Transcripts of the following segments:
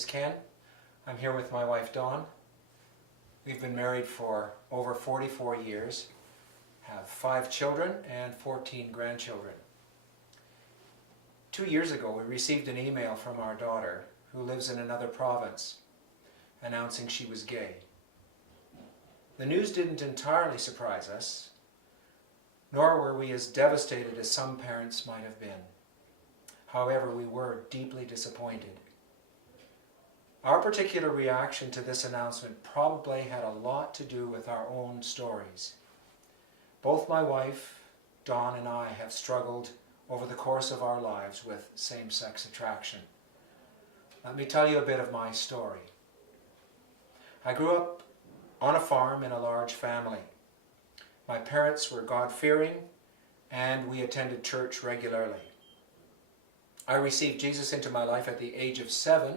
is Ken. I'm here with my wife Dawn. We've been married for over 44 years, have 5 children and 14 grandchildren. 2 years ago we received an email from our daughter, who lives in another province, announcing she was gay. The news didn't entirely surprise us, nor were we as devastated as some parents might have been. However, we were deeply disappointed. Our particular reaction to this announcement probably had a lot to do with our own stories. Both my wife, Dawn, and I have struggled over the course of our lives with same-sex attraction. Let me tell you a bit of my story. I grew up on a farm in a large family. My parents were God-fearing and we attended church regularly. I received Jesus into my life at the age of 7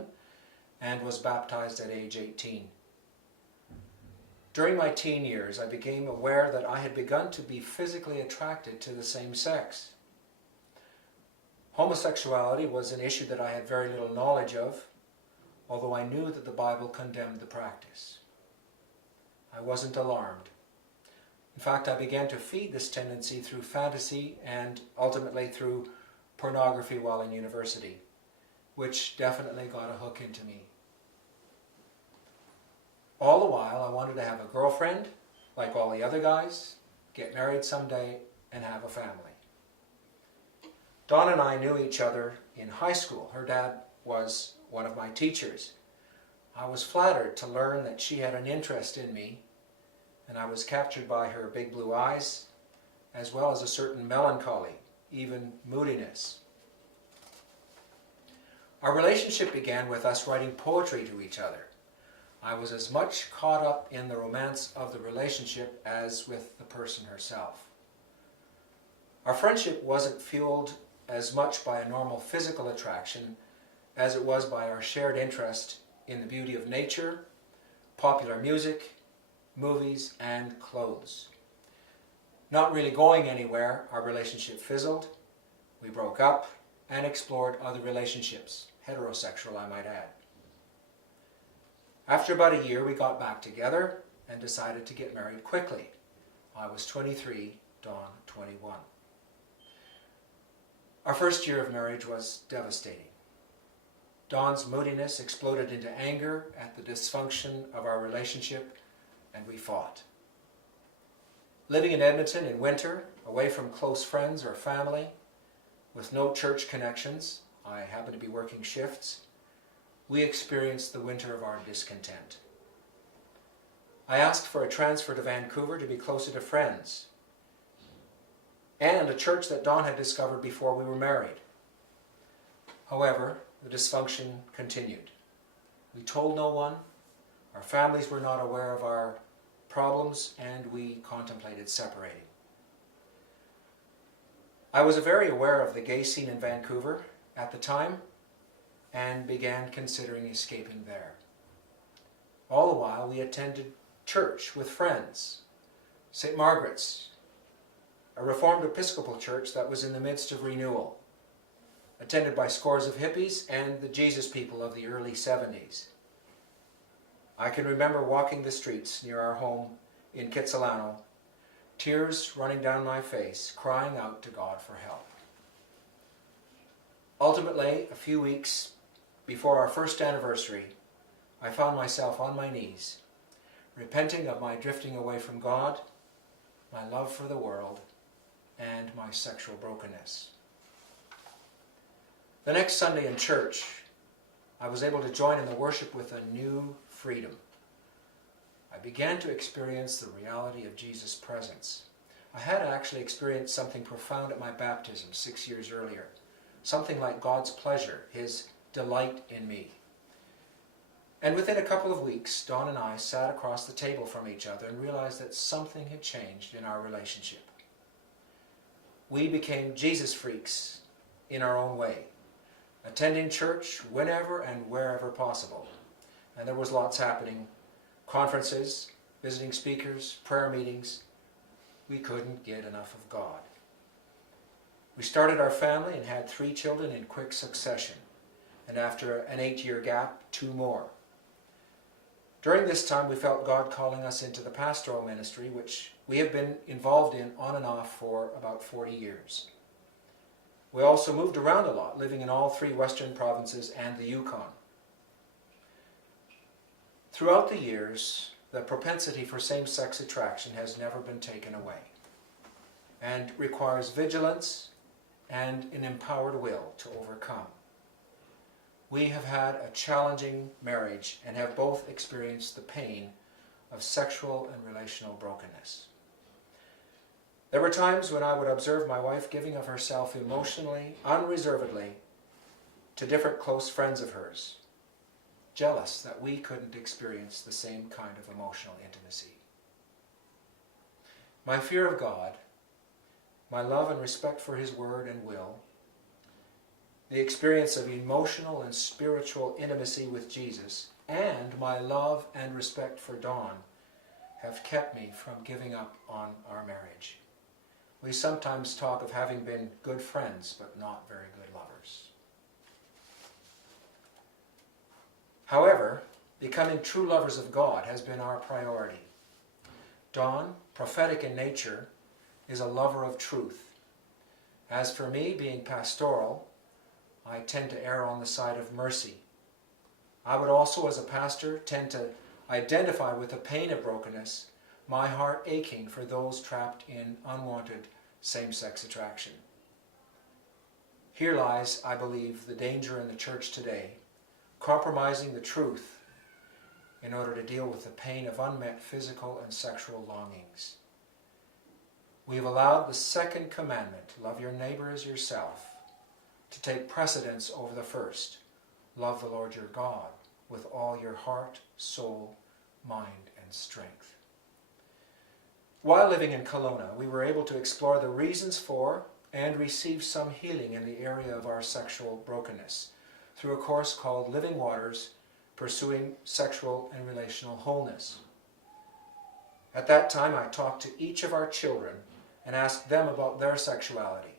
and was baptized at age 18. During my teen years, I became aware that I had begun to be physically attracted to the same sex. Homosexuality was an issue that I had very little knowledge of, although I knew that the Bible condemned the practice. I wasn't alarmed. In fact, I began to feed this tendency through fantasy and ultimately through pornography while in university, which definitely got a hook into me. All the while, I wanted to have a girlfriend, like all the other guys, get married someday, and have a family. Dawn and I knew each other in high school. Her dad was one of my teachers. I was flattered to learn that she had an interest in me, and I was captured by her big blue eyes, as well as a certain melancholy, even moodiness. Our relationship began with us writing poetry to each other. I was as much caught up in the romance of the relationship as with the person herself. Our friendship wasn't fueled as much by a normal physical attraction as it was by our shared interest in the beauty of nature, popular music, movies, and clothes. Not really going anywhere, our relationship fizzled. We broke up and explored other relationships, heterosexual I might add. After about a year we got back together and decided to get married quickly. I was 23, Dawn 21. Our first year of marriage was devastating. Dawn's moodiness exploded into anger at the dysfunction of our relationship, and we fought. Living in Edmonton in winter, away from close friends or family, with no church connections, I happened to be working shifts, we experienced the winter of our discontent. I asked for a transfer to Vancouver to be closer to friends, and a church that Dawn had discovered before we were married. However, the dysfunction continued. We told no one, our families were not aware of our problems, and we contemplated separating. I was very aware of the gay scene in Vancouver at the time and began considering escaping there. All the while we attended church with friends, St. Margaret's, a Reformed Episcopal church that was in the midst of renewal, attended by scores of hippies and the Jesus people of the early 70s. I can remember walking the streets near our home in Kitsilano, tears running down my face, crying out to God for help. Ultimately, a few weeks before our first anniversary, I found myself on my knees, repenting of my drifting away from God, my love for the world, and my sexual brokenness. The next Sunday in church, I was able to join in the worship with a new freedom. I began to experience the reality of Jesus' presence. I had actually experienced something profound at my baptism 6 years earlier, something like God's pleasure, His delight in me. And within a couple of weeks, Dawn and I sat across the table from each other and realized that something had changed in our relationship. We became Jesus freaks in our own way, attending church whenever and wherever possible. And there was lots happening. Conferences, visiting speakers, prayer meetings. We couldn't get enough of God. We started our family and had 3 children in quick succession. and after an 8-year gap, 2 more. During this time, we felt God calling us into the pastoral ministry, which we have been involved in on and off for about 40 years. We also moved around a lot, living in all 3 western provinces and the Yukon. Throughout the years, the propensity for same-sex attraction has never been taken away and requires vigilance and an empowered will to overcome. We have had a challenging marriage and have both experienced the pain of sexual and relational brokenness. There were times when I would observe my wife giving of herself emotionally, unreservedly, to different close friends of hers, jealous that we couldn't experience the same kind of emotional intimacy. My fear of God, my love and respect for His Word and will, the experience of emotional and spiritual intimacy with Jesus, and my love and respect for Dawn have kept me from giving up on our marriage. We sometimes talk of having been good friends, but not very good lovers. However, becoming true lovers of God has been our priority. Dawn, prophetic in nature, is a lover of truth. As for me, being pastoral, I tend to err on the side of mercy. I would also, as a pastor, tend to identify with the pain of brokenness, my heart aching for those trapped in unwanted same-sex attraction. Here lies, I believe, the danger in the church today, compromising the truth in order to deal with the pain of unmet physical and sexual longings. We have allowed the second commandment, love your neighbor as yourself, to take precedence over the first, love the Lord your God with all your heart, soul, mind, and strength. While living in Kelowna, we were able to explore the reasons for and receive some healing in the area of our sexual brokenness through a course called Living Waters, Pursuing Sexual and Relational Wholeness. At that time, I talked to each of our children and asked them about their sexuality.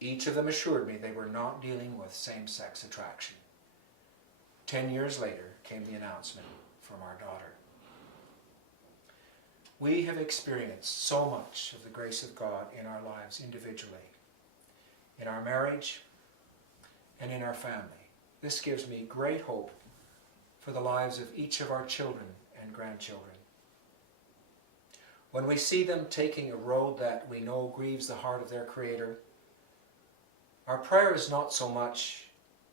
Each of them assured me they were not dealing with same-sex attraction. 10 years later came the announcement from our daughter. We have experienced so much of the grace of God in our lives individually, in our marriage, and in our family. This gives me great hope for the lives of each of our children and grandchildren. When we see them taking a road that we know grieves the heart of their Creator, our prayer is not so much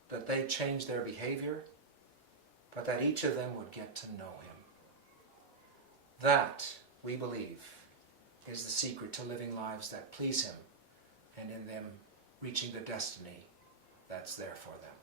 that they change their behavior, but that each of them would get to know Him. That, we believe, is the secret to living lives that please Him, and in them reaching the destiny that's there for them.